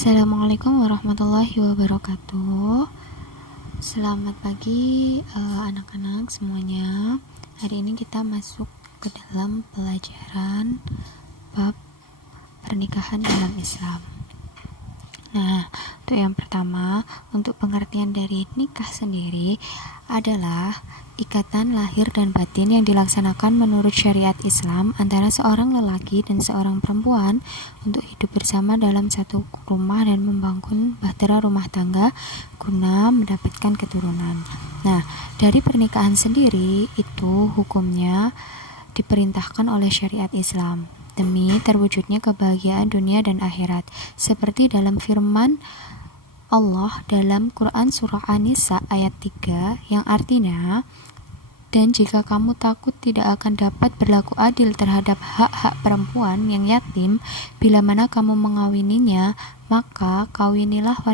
Assalamualaikum warahmatullahi wabarakatuh. Selamat pagi anak-anak semuanya. Hari ini kita masuk ke dalam pelajaran bab pernikahan dalam Islam. Nah, untuk yang pertama, untuk pengertian dari nikah sendiri adalah ikatan lahir dan batin yang dilaksanakan menurut syariat Islam antara seorang lelaki dan seorang perempuan untuk hidup bersama dalam satu rumah dan membangun bahtera rumah tangga guna mendapatkan keturunan. Nah, dari pernikahan sendiri itu hukumnya diperintahkan oleh syariat Islam demi terwujudnya kebahagiaan dunia dan akhirat, seperti dalam firman Allah dalam Quran surah An-Nisa ayat 3 yang artinya, dan jika kamu takut tidak akan dapat berlaku adil terhadap hak-hak perempuan yang yatim bila mana kamu mengawininya, maka kawinilah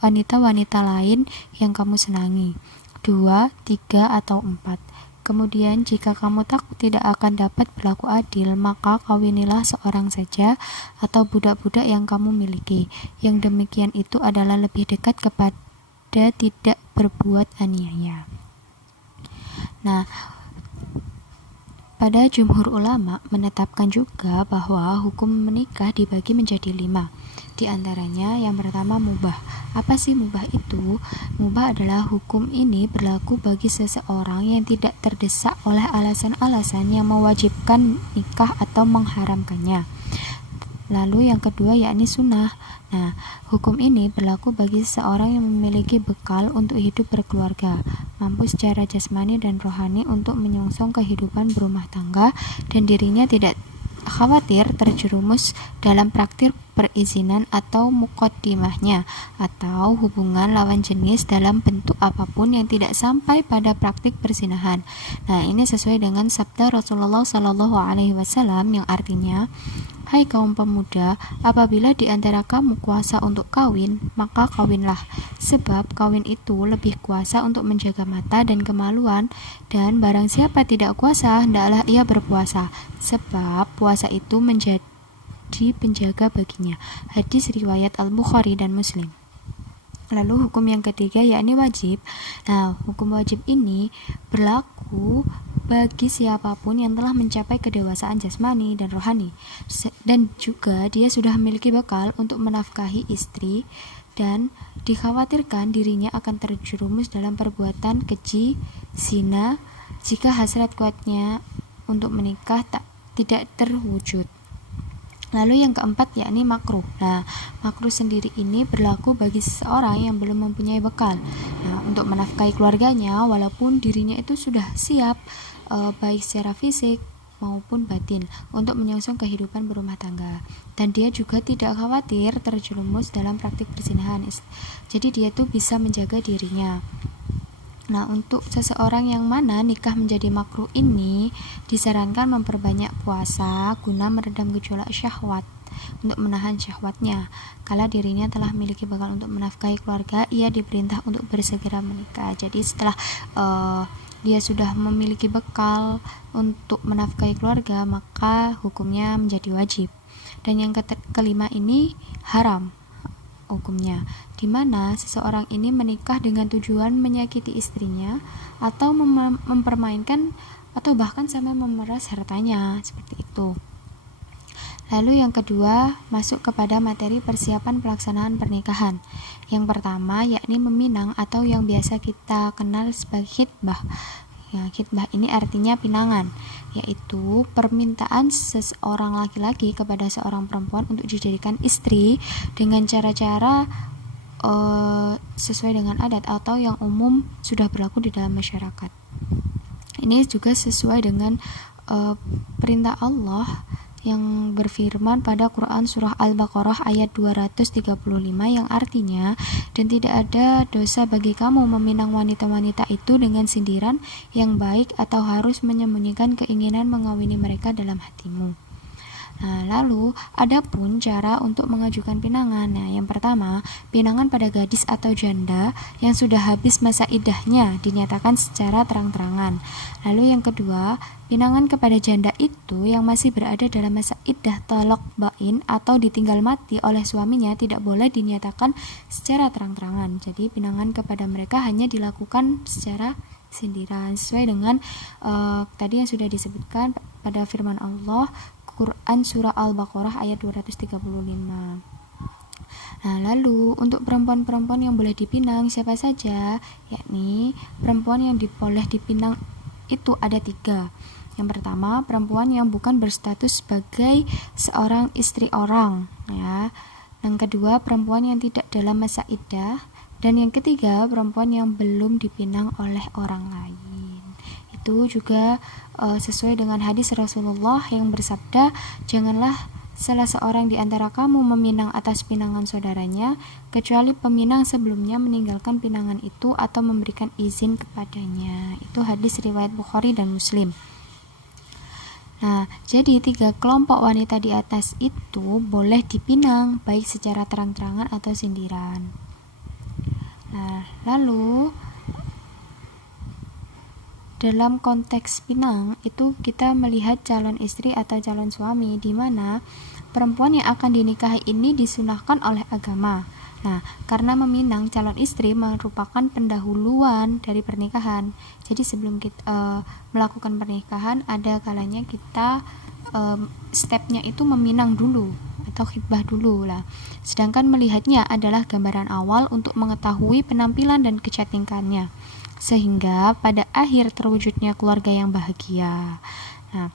wanita-wanita lain yang kamu senangi, 2, 3, atau 4. Kemudian jika kamu takut tidak akan dapat berlaku adil, maka kawinilah seorang saja atau budak-budak yang kamu miliki. Yang demikian itu adalah lebih dekat kepada tidak berbuat aniaya. Nah, pada jumhur ulama menetapkan juga bahwa hukum menikah dibagi menjadi 5. Di antaranya yang pertama mubah. Apa sih mubah itu? Mubah adalah hukum ini berlaku bagi seseorang yang tidak terdesak oleh alasan-alasan yang mewajibkan nikah atau mengharamkannya. Lalu yang kedua yakni sunnah. Nah, hukum ini berlaku bagi seseorang yang memiliki bekal untuk hidup berkeluarga, mampu secara jasmani dan rohani untuk menyongsong kehidupan berumah tangga, dan dirinya tidak khawatir terjerumus dalam praktik perizinan atau muqaddimahnya atau hubungan lawan jenis dalam bentuk apapun yang tidak sampai pada praktik perzinahan. Nah, ini sesuai dengan sabda Rasulullah SAW yang artinya, hai kaum pemuda, apabila di antara kamu kuasa untuk kawin, maka kawinlah, sebab kawin itu lebih kuasa untuk menjaga mata dan kemaluan, dan barang siapa tidak kuasa, hendaklah ia berpuasa, sebab puasa itu menjadi penjaga baginya. Hadis riwayat Al-Bukhari dan Muslim. Lalu hukum yang ketiga yakni wajib. Nah, hukum wajib ini berlaku bagi siapapun yang telah mencapai kedewasaan jasmani dan rohani, dan juga dia sudah memiliki bekal untuk menafkahi istri, dan dikhawatirkan dirinya akan terjerumus dalam perbuatan keji, zina, jika hasrat kuatnya untuk menikah tidak terwujud. Lalu yang keempat yakni makruh. Nah, makruh sendiri ini berlaku bagi seseorang yang belum mempunyai bekal. Nah, untuk menafkahi keluarganya walaupun dirinya itu sudah siap baik secara fisik maupun batin untuk menyongsong kehidupan berumah tangga, dan dia juga tidak khawatir terjerumus dalam praktik perzinahan. Jadi dia tuh bisa menjaga dirinya. Nah, untuk seseorang yang mana nikah menjadi makruh ini disarankan memperbanyak puasa guna meredam gejolak syahwat, untuk menahan syahwatnya. Kala dirinya telah memiliki bekal untuk menafkahi keluarga, ia diperintah untuk bersegera menikah. Jadi setelah dia sudah memiliki bekal untuk menafkahi keluarga, maka hukumnya menjadi wajib. Dan yang kelima ini haram hukumnya, di mana seseorang ini menikah dengan tujuan menyakiti istrinya atau mempermainkan atau bahkan sampai memeras hartanya, seperti itu. Lalu yang kedua masuk kepada materi persiapan pelaksanaan pernikahan. Yang pertama yakni meminang atau yang biasa kita kenal sebagai khitbah. Ya, khitbah ini artinya pinangan, yaitu permintaan seseorang laki-laki kepada seorang perempuan untuk dijadikan istri dengan cara-cara sesuai dengan adat atau yang umum sudah berlaku di dalam masyarakat. Ini juga sesuai dengan perintah Allah yang berfirman pada Quran surah Al-Baqarah ayat 235 yang artinya, dan tidak ada dosa bagi kamu meminang wanita-wanita itu dengan sindiran yang baik atau harus menyembunyikan keinginan mengawini mereka dalam hatimu. Nah, lalu adapun cara untuk mengajukan pinangan. Nah, yang pertama, pinangan pada gadis atau janda yang sudah habis masa iddahnya dinyatakan secara terang-terangan. Lalu yang kedua, pinangan kepada janda itu yang masih berada dalam masa iddah talaq bain atau ditinggal mati oleh suaminya tidak boleh dinyatakan secara terang-terangan. Jadi pinangan kepada mereka hanya dilakukan secara sindiran sesuai dengan tadi yang sudah disebutkan pada firman Allah Quran Surah Al-Baqarah ayat 235. Nah, lalu untuk perempuan-perempuan yang boleh dipinang siapa saja? Yakni perempuan yang boleh dipinang itu ada 3. Yang pertama, perempuan yang bukan berstatus sebagai seorang istri orang, ya. Yang kedua, perempuan yang tidak dalam masa iddah, dan yang ketiga, perempuan yang belum dipinang oleh orang lain. Itu juga sesuai dengan hadis Rasulullah yang bersabda, janganlah salah seorang di antara kamu meminang atas pinangan saudaranya kecuali peminang sebelumnya meninggalkan pinangan itu atau memberikan izin kepadanya. Itu hadis riwayat Bukhari dan Muslim. Nah, jadi 3 kelompok wanita di atas itu boleh dipinang baik secara terang-terangan atau sindiran. Nah, lalu dalam konteks pinang itu kita melihat calon istri atau calon suami di mana perempuan yang akan dinikahi ini disunahkan oleh agama. Nah, karena meminang calon istri merupakan pendahuluan dari pernikahan. Jadi sebelum kita melakukan pernikahan ada kalanya kita stepnya itu meminang dulu atau khitbah dulu lah. Sedangkan melihatnya adalah gambaran awal untuk mengetahui penampilan dan kecantikannya, sehingga pada akhir terwujudnya keluarga yang bahagia. Nah,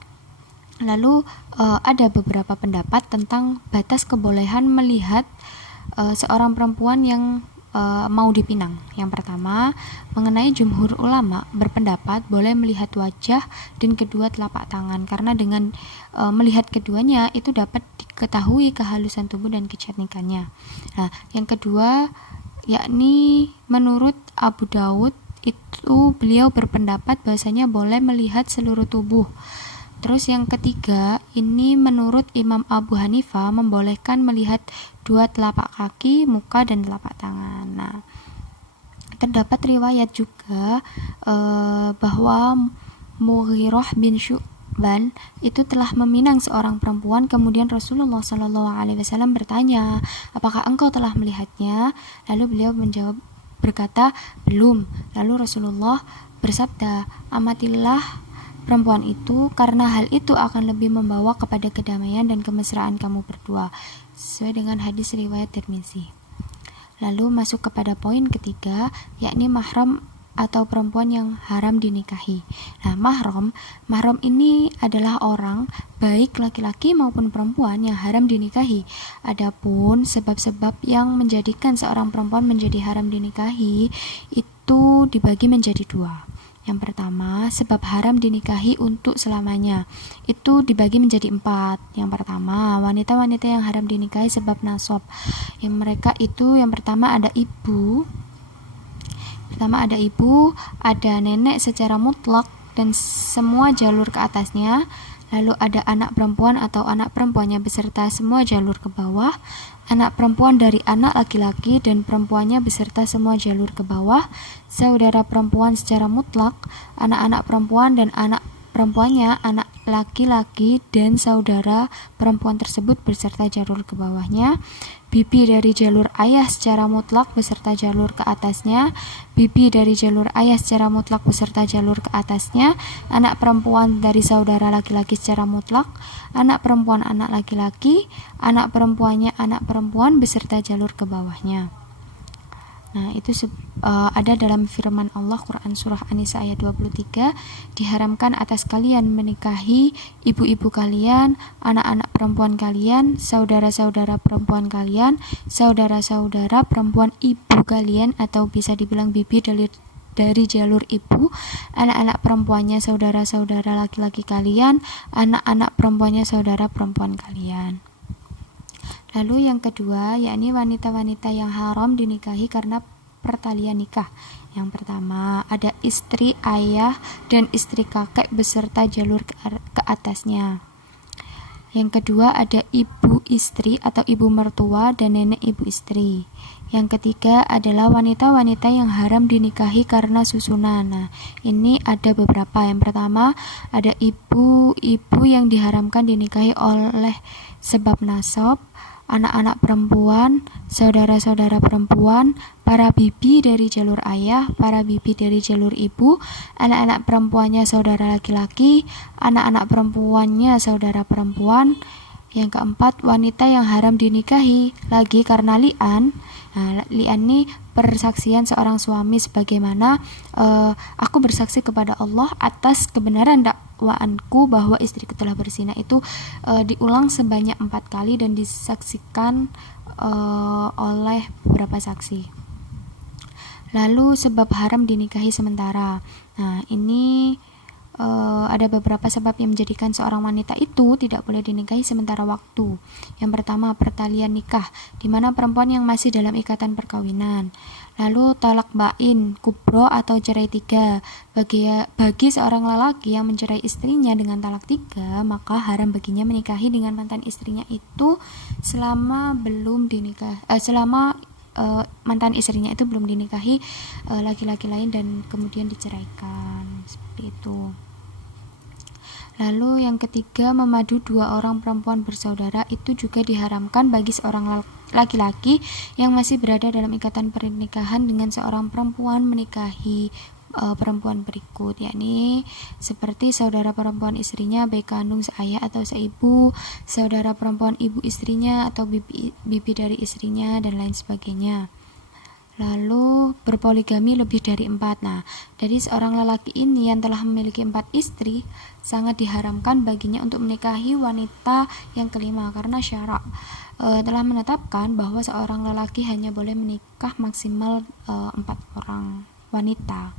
lalu ada beberapa pendapat tentang batas kebolehan melihat seorang perempuan yang mau dipinang. Yang pertama, mengenai jumhur ulama berpendapat boleh melihat wajah dan kedua telapak tangan, karena dengan melihat keduanya itu dapat diketahui kehalusan tubuh dan kecantikannya. Nah, yang kedua yakni menurut Abu Daud itu beliau berpendapat bahasanya boleh melihat seluruh tubuh. Terus yang ketiga, ini menurut Imam Abu Hanifah membolehkan melihat 2 telapak kaki, muka, dan telapak tangan. Nah, terdapat riwayat juga bahwa Mughirah bin Syu'ban itu telah meminang seorang perempuan. Kemudian Rasulullah SAW bertanya, apakah engkau telah melihatnya? Lalu beliau berkata, belum. Lalu Rasulullah bersabda, amatilah perempuan itu, karena hal itu akan lebih membawa kepada kedamaian dan kemesraan kamu berdua, sesuai dengan hadis riwayat Tirmizi. Lalu masuk kepada poin ketiga, yakni mahram atau perempuan yang haram dinikahi. Nah, mahram ini adalah orang baik laki-laki maupun perempuan yang haram dinikahi. Adapun sebab-sebab yang menjadikan seorang perempuan menjadi haram dinikahi itu dibagi menjadi 2. Yang pertama, sebab haram dinikahi untuk selamanya. Itu dibagi menjadi 4. Yang pertama, wanita-wanita yang haram dinikahi sebab nasab. Yang mereka itu yang pertama ada ibu, ada nenek secara mutlak dan semua jalur ke atasnya. Lalu ada anak perempuan atau anak perempuannya beserta semua jalur ke bawah, anak perempuan dari anak laki-laki dan perempuannya beserta semua jalur ke bawah, saudara perempuan secara mutlak, anak-anak perempuan dan anak perempuannya, anak laki-laki dan saudara perempuan tersebut beserta jalur ke bawahnya, bibi dari jalur ayah secara mutlak beserta jalur ke atasnya, bibi dari jalur ayah secara mutlak beserta jalur ke atasnya, anak perempuan dari saudara laki-laki secara mutlak, anak perempuan anak laki-laki, anak perempuannya anak perempuan beserta jalur ke bawahnya. Nah, itu ada dalam firman Allah Quran Surah An-Nisa ayat 23, diharamkan atas kalian menikahi ibu-ibu kalian, anak-anak perempuan kalian, saudara-saudara perempuan kalian, saudara-saudara perempuan ibu kalian atau bisa dibilang bibi dari jalur ibu, anak-anak perempuannya saudara-saudara laki-laki kalian, anak-anak perempuannya saudara perempuan kalian. Lalu yang kedua, yakni wanita-wanita yang haram dinikahi karena pertalian nikah. Yang pertama, ada istri ayah dan istri kakek beserta jalur ke atasnya. Yang kedua ada ibu istri atau ibu mertua dan nenek ibu istri. Yang ketiga adalah wanita-wanita yang haram dinikahi karena susunan. Nah, ini ada beberapa. Yang pertama ada ibu-ibu yang diharamkan dinikahi oleh sebab nasab, anak-anak perempuan, saudara-saudara perempuan, para bibi dari jalur ayah, para bibi dari jalur ibu, anak-anak perempuannya saudara laki-laki, anak-anak perempuannya saudara perempuan. Yang keempat, wanita yang haram dinikahi lagi karena li'an. Nah, li'an ini persaksian seorang suami sebagaimana aku bersaksi kepada Allah atas kebenaran dakwaanku bahwa istriku telah berzina, itu diulang sebanyak 4 kali dan disaksikan oleh beberapa saksi. Lalu sebab haram dinikahi sementara. Nah, ini ada beberapa sebab yang menjadikan seorang wanita itu tidak boleh dinikahi sementara waktu. Yang pertama, pertalian nikah, di mana perempuan yang masih dalam ikatan perkawinan. Lalu talak bain, kubro atau cerai 3. Bagi seorang lelaki yang mencerai istrinya dengan talak 3, maka haram baginya menikahi dengan mantan istrinya itu selama mantan istrinya itu belum dinikahi laki-laki lain dan kemudian diceraikan, seperti itu. Lalu yang ketiga, memadu 2 orang perempuan bersaudara itu juga diharamkan bagi seorang laki-laki yang masih berada dalam ikatan pernikahan dengan seorang perempuan menikahi perempuan berikut, yakni seperti saudara perempuan istrinya baik kandung seayah atau seibu, saudara perempuan ibu istrinya atau bibi dari istrinya, dan lain sebagainya. Lalu berpoligami lebih dari 4. Nah, dari seorang lelaki ini yang telah memiliki 4 istri, sangat diharamkan baginya untuk menikahi wanita yang kelima, karena syarak telah menetapkan bahwa seorang lelaki hanya boleh menikah maksimal 4 orang wanita.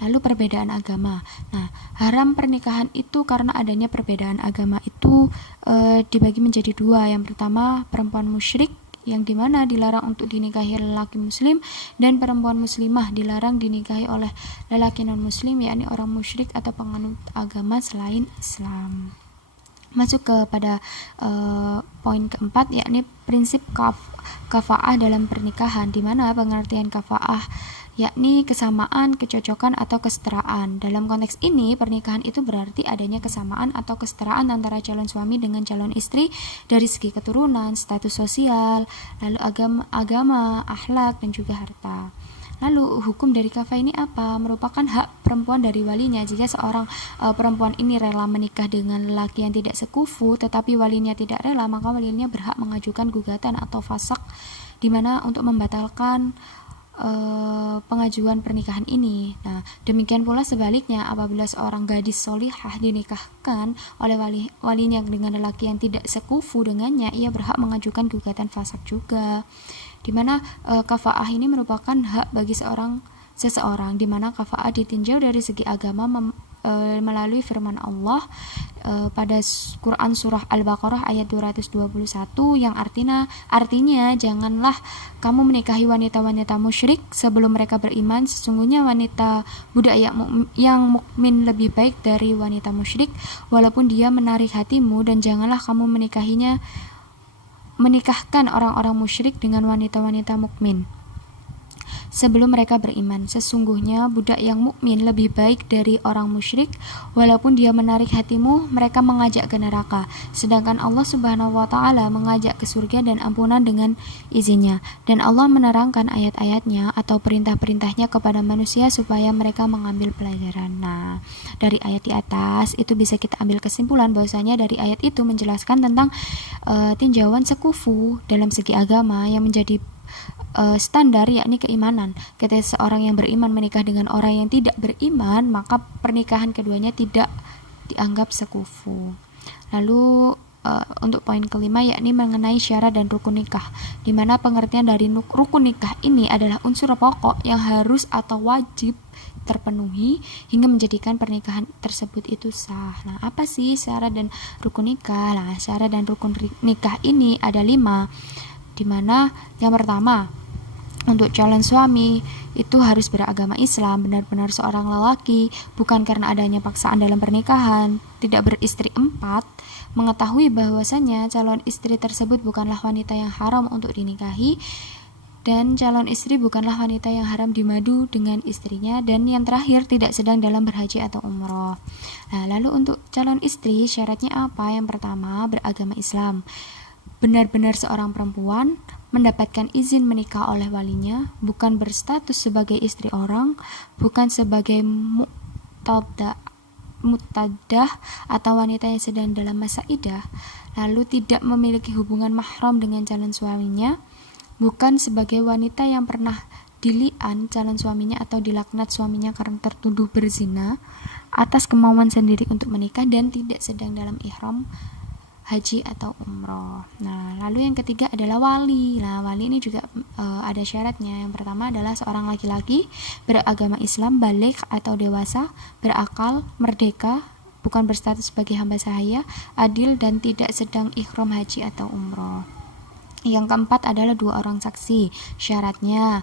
Lalu perbedaan agama. Nah, haram pernikahan itu karena adanya perbedaan agama itu dibagi menjadi 2. Yang pertama, perempuan musyrik, yang dimana dilarang untuk dinikahi lelaki muslim, dan perempuan muslimah dilarang dinikahi oleh lelaki non muslim, yakni orang musyrik atau penganut agama selain Islam. Masuk kepada poin keempat, yakni prinsip kafa'ah dalam pernikahan, di mana pengertian kafa'ah yakni kesamaan, kecocokan, atau kesetaraan. Dalam konteks ini, pernikahan itu berarti adanya kesamaan atau kesetaraan antara calon suami dengan calon istri dari segi keturunan, status sosial, lalu agama, akhlak, dan juga harta. Lalu hukum dari kafah ini apa? Merupakan hak perempuan dari walinya. Jika seorang perempuan ini rela menikah dengan lelaki yang tidak sekufu tetapi walinya tidak rela, maka walinya berhak mengajukan gugatan atau fasak, di mana untuk membatalkan pengajuan pernikahan ini. Nah, demikian pula sebaliknya, apabila seorang gadis solihah dinikahkan oleh walinya dengan lelaki yang tidak sekufu dengannya, ia berhak mengajukan gugatan fasak juga. Di mana kafa'ah ini merupakan hak bagi seseorang, di mana kafa'ah ditinjau dari segi agama melalui firman Allah pada Quran surah Al-Baqarah ayat 221 yang artinya janganlah kamu menikahi wanita-wanita musyrik sebelum mereka beriman, sesungguhnya wanita budak yang mukmin lebih baik dari wanita musyrik walaupun dia menarik hatimu, dan janganlah kamu menikahkan orang-orang musyrik dengan wanita-wanita mukmin sebelum mereka beriman, sesungguhnya budak yang mukmin lebih baik dari orang musyrik walaupun dia menarik hatimu, mereka mengajak ke neraka, sedangkan Allah Subhanahu wa taala mengajak ke surga dan ampunan dengan izinnya. Dan Allah menerangkan ayat-ayatnya atau perintah-perintahnya kepada manusia supaya mereka mengambil pelajaran. Nah, dari ayat di atas itu bisa kita ambil kesimpulan bahwasanya dari ayat itu menjelaskan tentang tinjauan sekufu dalam segi agama yang menjadi standar, yakni keimanan. Ketika seorang yang beriman menikah dengan orang yang tidak beriman, maka pernikahan keduanya tidak dianggap sekufu. Lalu untuk poin kelima, yakni mengenai syarat dan rukun nikah, di mana pengertian dari rukun nikah ini adalah unsur pokok yang harus atau wajib terpenuhi hingga menjadikan pernikahan tersebut itu sah. Nah, apa sih syarat dan rukun nikah? Nah, syarat dan rukun nikah ini ada 5, di mana yang pertama, untuk calon suami itu harus beragama Islam, benar-benar seorang lelaki, bukan karena adanya paksaan dalam pernikahan, tidak beristri 4, mengetahui bahwasanya calon istri tersebut bukanlah wanita yang haram untuk dinikahi, dan calon istri bukanlah wanita yang haram dimadu dengan istrinya, dan yang terakhir tidak sedang dalam berhaji atau umroh. Nah, lalu untuk calon istri syaratnya apa? Yang pertama, beragama Islam, benar-benar seorang perempuan, mendapatkan izin menikah oleh walinya, bukan berstatus sebagai istri orang, bukan sebagai mutadah atau wanita yang sedang dalam masa iddah, lalu tidak memiliki hubungan mahram dengan calon suaminya, bukan sebagai wanita yang pernah dili'an calon suaminya atau dilaknat suaminya karena tertuduh berzina atas kemauan sendiri untuk menikah, dan tidak sedang dalam ihram haji atau umroh. Nah, lalu yang ketiga adalah wali. Nah, wali ini juga ada syaratnya. Yang pertama adalah seorang laki-laki beragama Islam, baligh atau dewasa, berakal, merdeka, bukan berstatus sebagai hamba sahaya, adil, dan tidak sedang ihram haji atau umroh. Yang keempat adalah 2 orang saksi. Syaratnya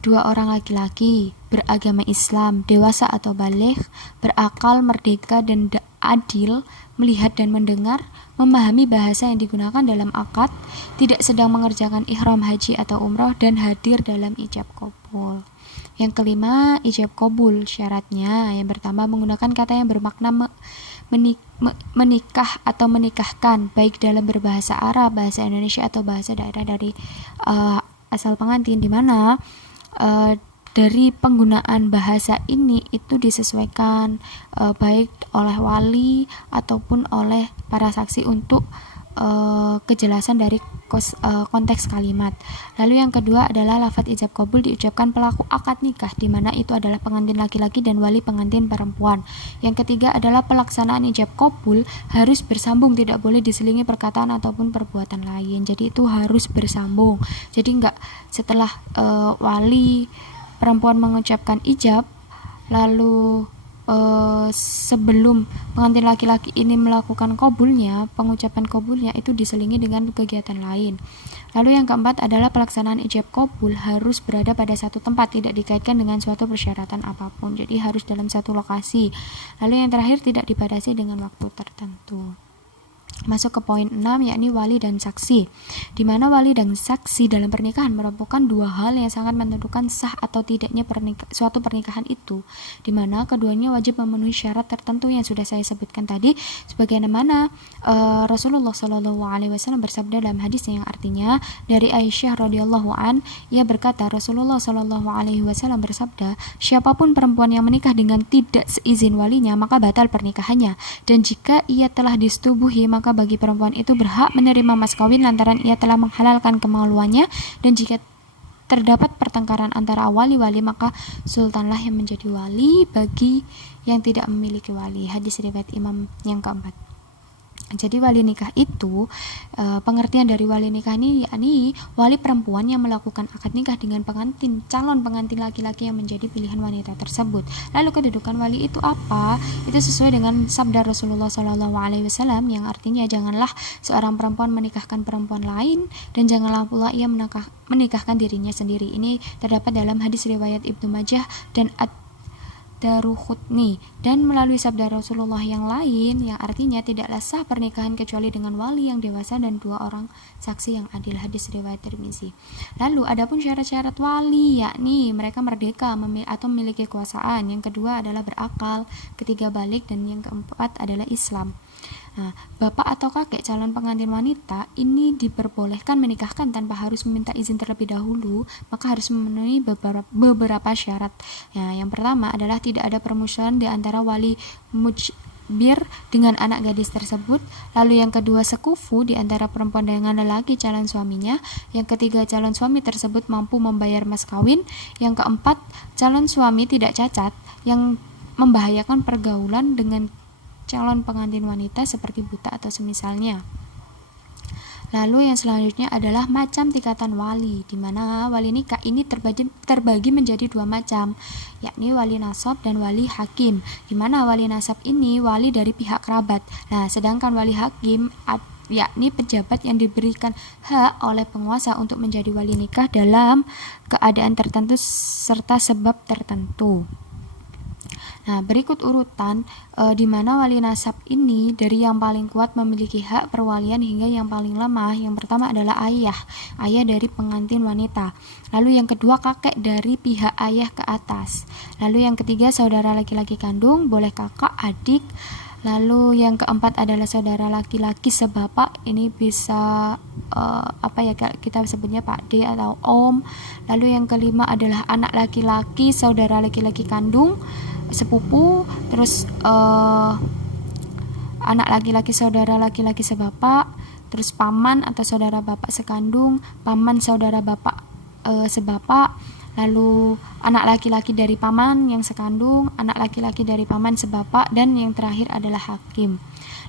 2 orang laki-laki beragama Islam, dewasa atau baligh, berakal, merdeka, dan adil, melihat dan mendengar, memahami bahasa yang digunakan dalam akad, tidak sedang mengerjakan ihram haji atau umroh, dan hadir dalam ijab qabul. Yang kelima, ijab qabul. Syaratnya yang pertama menggunakan kata yang bermakna menikah atau menikahkan, baik dalam berbahasa Arab, bahasa Indonesia, atau bahasa daerah dari asal pengantin, di mana dari penggunaan bahasa ini itu disesuaikan baik oleh wali ataupun oleh para saksi untuk kejelasan dari konteks kalimat. Lalu yang kedua adalah lafadz ijab qabul diucapkan pelaku akad nikah, di mana itu adalah pengantin laki-laki dan wali pengantin perempuan. Yang ketiga adalah pelaksanaan ijab qabul harus bersambung, tidak boleh diselingi perkataan ataupun perbuatan lain. Jadi itu harus bersambung. Jadi enggak setelah wali perempuan mengucapkan ijab, lalu sebelum pengantin laki-laki ini melakukan qabulnya, pengucapan qabulnya itu diselingi dengan kegiatan lain. Lalu yang keempat adalah pelaksanaan ijab qabul harus berada pada satu tempat, tidak dikaitkan dengan suatu persyaratan apapun. Jadi harus dalam satu lokasi. Lalu yang terakhir tidak dibatasi dengan waktu tertentu. Masuk ke poin 6, yakni wali dan saksi, di mana wali dan saksi dalam pernikahan merupakan 2 hal yang sangat menentukan sah atau tidaknya suatu pernikahan itu, di mana keduanya wajib memenuhi syarat tertentu yang sudah saya sebutkan tadi, sebagaimana Rasulullah SAW bersabda dalam hadis yang artinya dari Aisyah radhiyallahu an, ia berkata, Rasulullah SAW bersabda, siapapun perempuan yang menikah dengan tidak seizin walinya maka batal pernikahannya, dan jika ia telah disetubuhi maka bagi perempuan itu berhak menerima mas kawin lantaran ia telah menghalalkan kemaluannya, dan jika terdapat pertengkaran antara wali-wali maka sultanlah yang menjadi wali bagi yang tidak memiliki wali. Hadis riwayat Imam yang keempat. Jadi wali nikah itu pengertian dari wali nikah ini yakni wali perempuan yang melakukan akad nikah dengan calon pengantin laki-laki yang menjadi pilihan wanita tersebut. Lalu kedudukan wali itu apa? Itu sesuai dengan sabda Rasulullah SAW yang artinya janganlah seorang perempuan menikahkan perempuan lain, dan janganlah pula ia menikahkan dirinya sendiri. Ini terdapat dalam hadis riwayat Ibnu Majah dan Daruqutni, dan melalui sabda Rasulullah yang lain yang artinya tidaklah sah pernikahan kecuali dengan wali yang dewasa dan 2 orang saksi yang adil. Hadis riwayat Tirmizi. Lalu adapun syarat-syarat wali, yakni mereka merdeka atau memiliki kekuasaan, yang kedua adalah berakal, ketiga balik, dan yang keempat adalah Islam. Nah, bapak atau kakek calon pengantin wanita ini diperbolehkan menikahkan tanpa harus meminta izin terlebih dahulu, maka harus memenuhi beberapa syarat. Nah, yang pertama adalah tidak ada permusuhan di antara wali mujbir dengan anak gadis tersebut. Lalu yang kedua, sekufu di antara perempuan dengan lelaki calon suaminya. Yang ketiga, calon suami tersebut mampu membayar mas kawin. Yang keempat, calon suami tidak cacat yang membahayakan pergaulan dengan calon pengantin wanita seperti buta atau semisalnya. Lalu yang selanjutnya adalah macam tingkatan wali, di mana wali nikah ini terbagi menjadi 2 macam, yakni wali nasab dan wali hakim, di mana wali nasab ini wali dari pihak kerabat. Nah, sedangkan wali hakim yakni pejabat yang diberikan hak oleh penguasa untuk menjadi wali nikah dalam keadaan tertentu serta sebab tertentu. Nah, berikut urutan di mana wali nasab ini dari yang paling kuat memiliki hak perwalian hingga yang paling lemah. Yang pertama adalah ayah dari pengantin wanita. Lalu yang kedua kakek dari pihak ayah ke atas. Lalu yang ketiga saudara laki-laki kandung, boleh kakak, adik. Lalu yang keempat adalah saudara laki-laki sebapak, ini bisa kita sebutnya Pak D atau Om. Lalu yang kelima adalah anak laki-laki saudara laki-laki kandung, sepupu. Terus anak laki-laki saudara laki-laki sebapak, terus paman atau saudara bapak sekandung, paman saudara bapak sebapak. Lalu anak laki-laki dari paman yang sekandung, anak laki-laki dari paman sebapak, dan yang terakhir adalah hakim.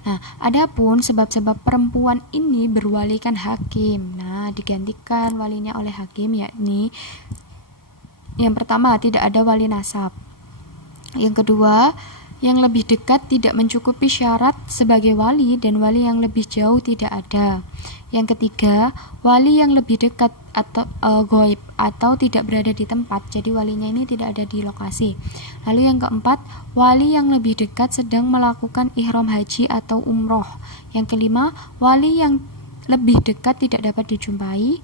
Nah, adapun sebab-sebab perempuan ini berwalikan hakim. Nah, digantikan walinya oleh hakim, yakni yang pertama tidak ada wali nasab. Yang kedua, yang lebih dekat tidak mencukupi syarat sebagai wali dan wali yang lebih jauh tidak ada. Yang ketiga, wali yang lebih dekat atau goib atau tidak berada di tempat, jadi walinya ini tidak ada di lokasi. Lalu yang keempat, wali yang lebih dekat sedang melakukan ihram haji atau umroh. Yang kelima, wali yang lebih dekat tidak dapat dijumpai.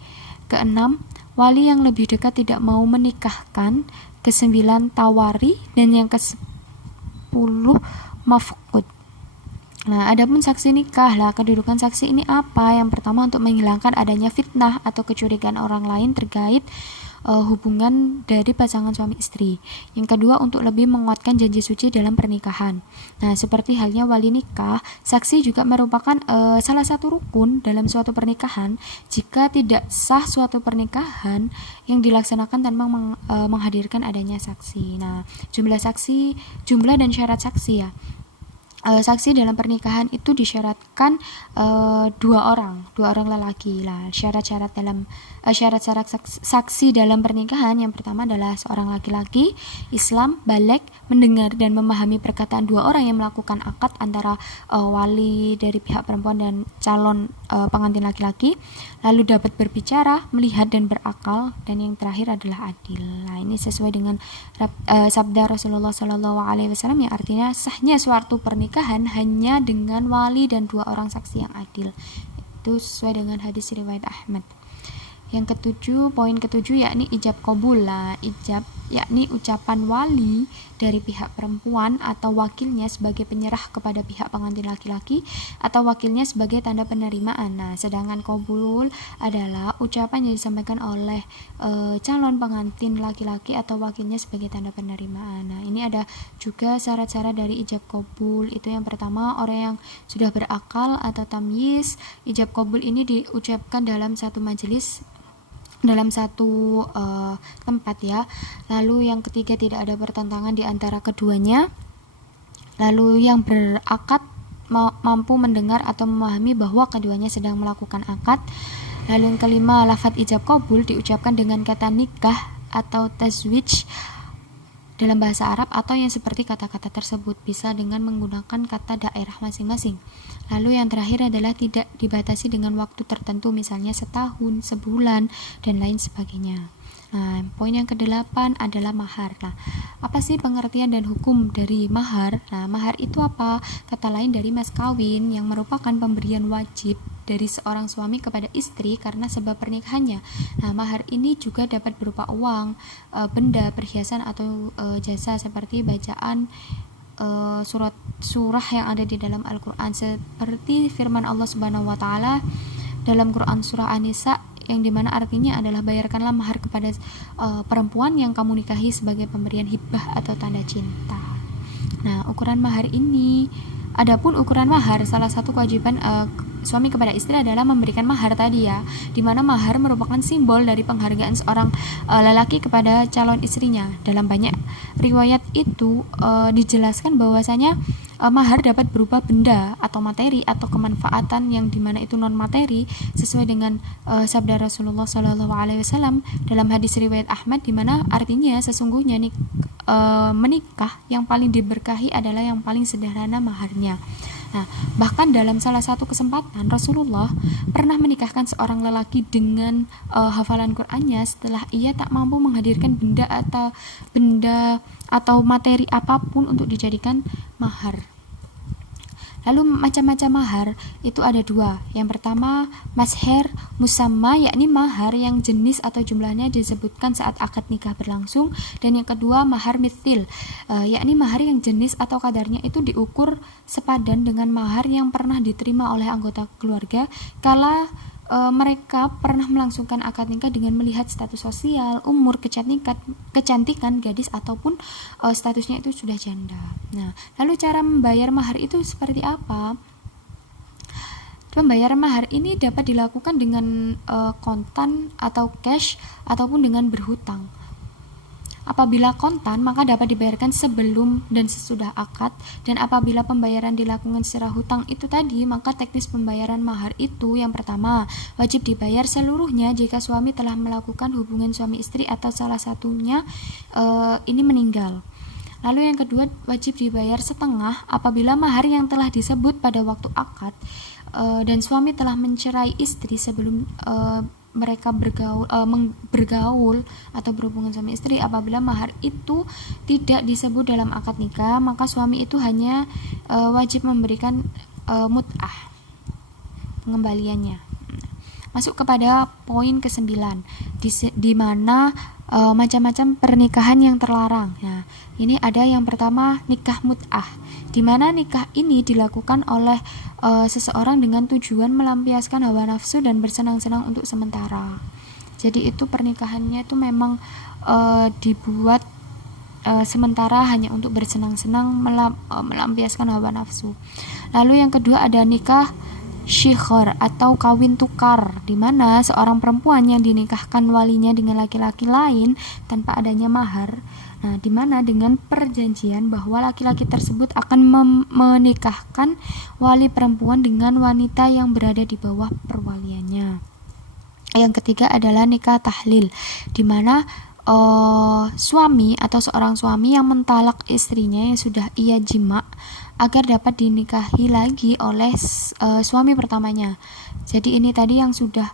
Keenam, wali yang lebih dekat tidak mau menikahkan. Kesembilan, tawari. Dan yang ke-10, mafqud. Nah, adapun saksi nikah lah, kedudukan saksi ini apa? Yang pertama, untuk menghilangkan adanya fitnah atau kecurigaan orang lain terkait hubungan dari pasangan suami istri. Yang kedua, untuk lebih menguatkan janji suci dalam pernikahan. Nah, seperti halnya wali nikah, saksi juga merupakan salah satu rukun dalam suatu pernikahan. Jika tidak sah suatu pernikahan yang dilaksanakan tanpa menghadirkan adanya saksi. Nah, jumlah dan syarat saksi ya. Saksi dalam pernikahan itu disyaratkan dua orang lelaki lah. Syarat-syarat saksi dalam pernikahan yang pertama adalah seorang laki-laki Islam, baligh, mendengar dan memahami perkataan dua orang yang melakukan akad antara wali dari pihak perempuan dan calon pengantin laki-laki, lalu dapat berbicara, melihat dan berakal, dan yang terakhir adalah adil. Nah, ini sesuai dengan sabda Rasulullah SAW yang artinya sahnya suatu pernikahan hanya dengan wali dan dua orang saksi yang adil. Itu sesuai dengan hadis riwayat Ahmad. Yang poin ketujuh yakni ijab qabul. Ijab yakni ucapan wali dari pihak perempuan atau wakilnya sebagai penyerah kepada pihak pengantin laki-laki atau wakilnya sebagai tanda penerimaan. Nah, sedangkan qabul adalah ucapan yang disampaikan oleh calon pengantin laki-laki atau wakilnya sebagai tanda penerimaan. Nah, ini ada juga syarat-syarat dari ijab qabul. Itu yang pertama, orang yang sudah berakal atau tamyiz. Ijab qabul ini diucapkan dalam satu majelis, dalam satu tempat ya. Lalu yang ketiga, tidak ada pertentangan di antara keduanya. Lalu yang berakad mampu mendengar atau memahami bahwa keduanya sedang melakukan akad. Lalu yang kelima, lafadz ijab qabul diucapkan dengan kata nikah atau tazwij dalam bahasa Arab atau yang seperti kata-kata tersebut, bisa dengan menggunakan kata daerah masing-masing. Lalu yang terakhir adalah tidak dibatasi dengan waktu tertentu, misalnya setahun, sebulan, dan lain sebagainya. Nah, poin yang ke-8 adalah mahar. Nah, apa sih pengertian dan hukum dari mahar? Nah, mahar itu apa? Kata lain dari mas kawin yang merupakan pemberian wajib dari seorang suami kepada istri karena sebab pernikahannya. Nah, mahar ini juga dapat berupa uang, benda, perhiasan atau jasa seperti bacaan surah yang ada di dalam Al-Quran, seperti firman Allah Subhanahu wa Ta'ala dalam Quran surah An-Nisa, yang dimana artinya adalah bayarkanlah mahar kepada perempuan yang kamu nikahi sebagai pemberian hibah atau tanda cinta. Nah, ukuran mahar ini, adapun ukuran mahar, salah satu kewajiban suami kepada istri adalah memberikan mahar tadi ya, dimana mahar merupakan simbol dari penghargaan seorang lelaki kepada calon istrinya. Dalam banyak riwayat itu dijelaskan bahwasanya mahar dapat berupa benda atau materi atau kemanfaatan yang dimana itu non materi, sesuai dengan sabda Rasulullah SAW dalam hadis riwayat Ahmad, dimana artinya sesungguhnya menikah yang paling diberkahi adalah yang paling sederhana maharnya. Nah, bahkan dalam salah satu kesempatan Rasulullah pernah menikahkan seorang lelaki dengan hafalan Qur'annya setelah ia tak mampu menghadirkan benda atau materi apapun untuk dijadikan mahar. Lalu macam-macam mahar itu ada dua. Yang pertama masher musamma, yakni mahar yang jenis atau jumlahnya disebutkan saat akad nikah berlangsung. Dan yang kedua mahar mithil, yakni mahar yang jenis atau kadarnya itu diukur sepadan dengan mahar yang pernah diterima oleh anggota keluarga kala mereka pernah melangsungkan akad nikah dengan melihat status sosial, umur, kecantikan gadis ataupun statusnya itu sudah janda. Nah, lalu cara membayar mahar itu seperti apa? Pembayaran mahar ini dapat dilakukan dengan kontan atau cash ataupun dengan berhutang. Apabila kontan, maka dapat dibayarkan sebelum dan sesudah akad, dan apabila pembayaran dilakukan secara hutang itu tadi, maka teknis pembayaran mahar itu yang pertama, wajib dibayar seluruhnya jika suami telah melakukan hubungan suami istri atau salah satunya ini meninggal. Lalu yang kedua, wajib dibayar setengah apabila mahar yang telah disebut pada waktu akad dan suami telah mencerai istri sebelum mereka bergaul atau berhubungan suami istri. Apabila mahar itu tidak disebut dalam akad nikah, maka suami itu hanya wajib memberikan mut'ah, pengembaliannya. Masuk kepada poin ke-9, di mana macam-macam pernikahan yang terlarang. Nah, ini ada yang pertama nikah mut'ah, di mana nikah ini dilakukan oleh seseorang dengan tujuan melampiaskan hawa nafsu dan bersenang-senang untuk sementara. Jadi itu pernikahannya itu memang dibuat sementara hanya untuk bersenang-senang, melampiaskan hawa nafsu. Lalu yang kedua ada nikah syikhar atau kawin tukar, di mana seorang perempuan yang dinikahkan walinya dengan laki-laki lain tanpa adanya mahar. Nah, di mana dengan perjanjian bahwa laki-laki tersebut akan menikahkan wali perempuan dengan wanita yang berada di bawah perwaliannya. Yang ketiga adalah nikah tahlil, di mana suami atau seorang suami yang mentalak istrinya yang sudah ia jima agar dapat dinikahi lagi oleh suami pertamanya. Jadi ini tadi yang sudah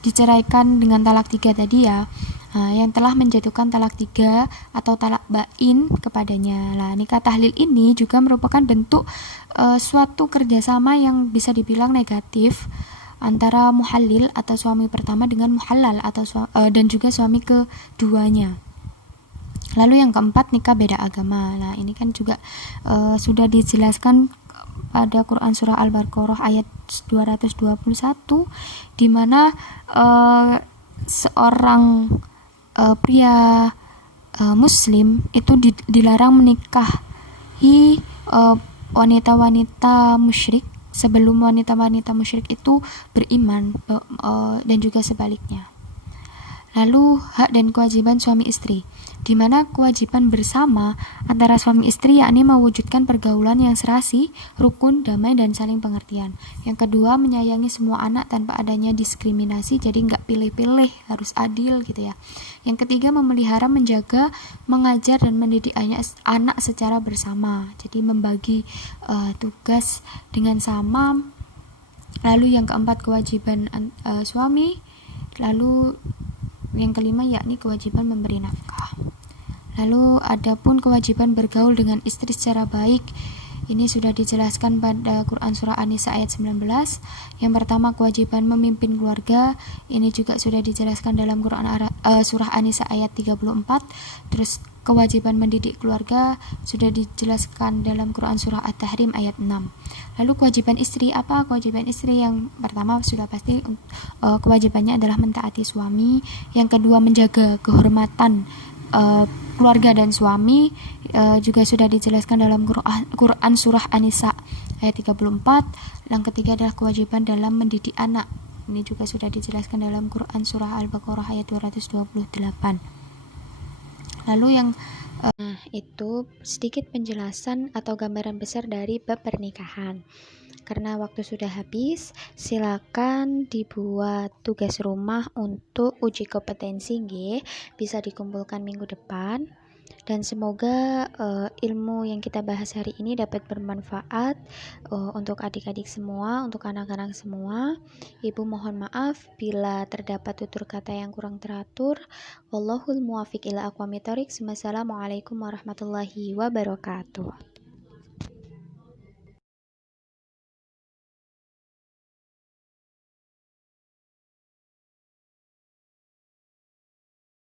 diceraikan dengan talak 3 tadi ya, yang telah menjatuhkan talak 3 atau talak bain kepadanya. Nah, nikah tahlil ini juga merupakan bentuk suatu kerjasama yang bisa dibilang negatif antara muhallil atau suami pertama dengan muhallal atau dan juga suami keduanya. Lalu yang keempat nikah beda agama. Nah, ini kan juga sudah dijelaskan pada Quran surah Al-Baqarah ayat 221, di mana seorang pria muslim itu dilarang menikahi wanita-wanita musyrik sebelum wanita-wanita musyrik itu beriman, dan juga sebaliknya. Lalu hak dan kewajiban suami istri, di mana kewajiban bersama antara suami istri yakni mewujudkan pergaulan yang serasi, rukun, damai, dan saling pengertian. Yang kedua, menyayangi semua anak tanpa adanya diskriminasi, jadi nggak pilih-pilih, harus adil gitu ya. Yang ketiga, memelihara, menjaga, mengajar, dan mendidik anak secara bersama, jadi membagi tugas dengan sama. Lalu yang keempat, kewajiban suami. Lalu yang kelima yakni kewajiban memberi nafkah. Lalu adapun kewajiban bergaul dengan istri secara baik, ini sudah dijelaskan pada Quran surah An-Nisa ayat 19. Yang pertama kewajiban memimpin keluarga, ini juga sudah dijelaskan dalam Quran surah An-Nisa ayat 34. Terus kewajiban mendidik keluarga sudah dijelaskan dalam Quran surah At-Tahrim ayat 6. Lalu kewajiban istri, apa kewajiban istri? Yang pertama sudah pasti kewajibannya adalah mentaati suami. Yang kedua menjaga kehormatan keluarga dan suami, juga sudah dijelaskan dalam Quran surah An-Nisa ayat 34. Yang ketiga adalah kewajiban dalam mendidik anak, ini juga sudah dijelaskan dalam Quran surah Al-Baqarah ayat 228. Lalu yang itu sedikit penjelasan atau gambaran besar dari bab pernikahan. Karena waktu sudah habis, silakan dibuat tugas rumah untuk uji kompetensi nggih, bisa dikumpulkan minggu depan. Dan semoga ilmu yang kita bahas hari ini dapat bermanfaat untuk adik-adik semua, untuk anak-anak semua. Ibu mohon maaf bila terdapat tutur kata yang kurang teratur. Wallahul muwaffiq ila aqwamit thoriq. Wassalamualaikum warahmatullahi wabarakatuh.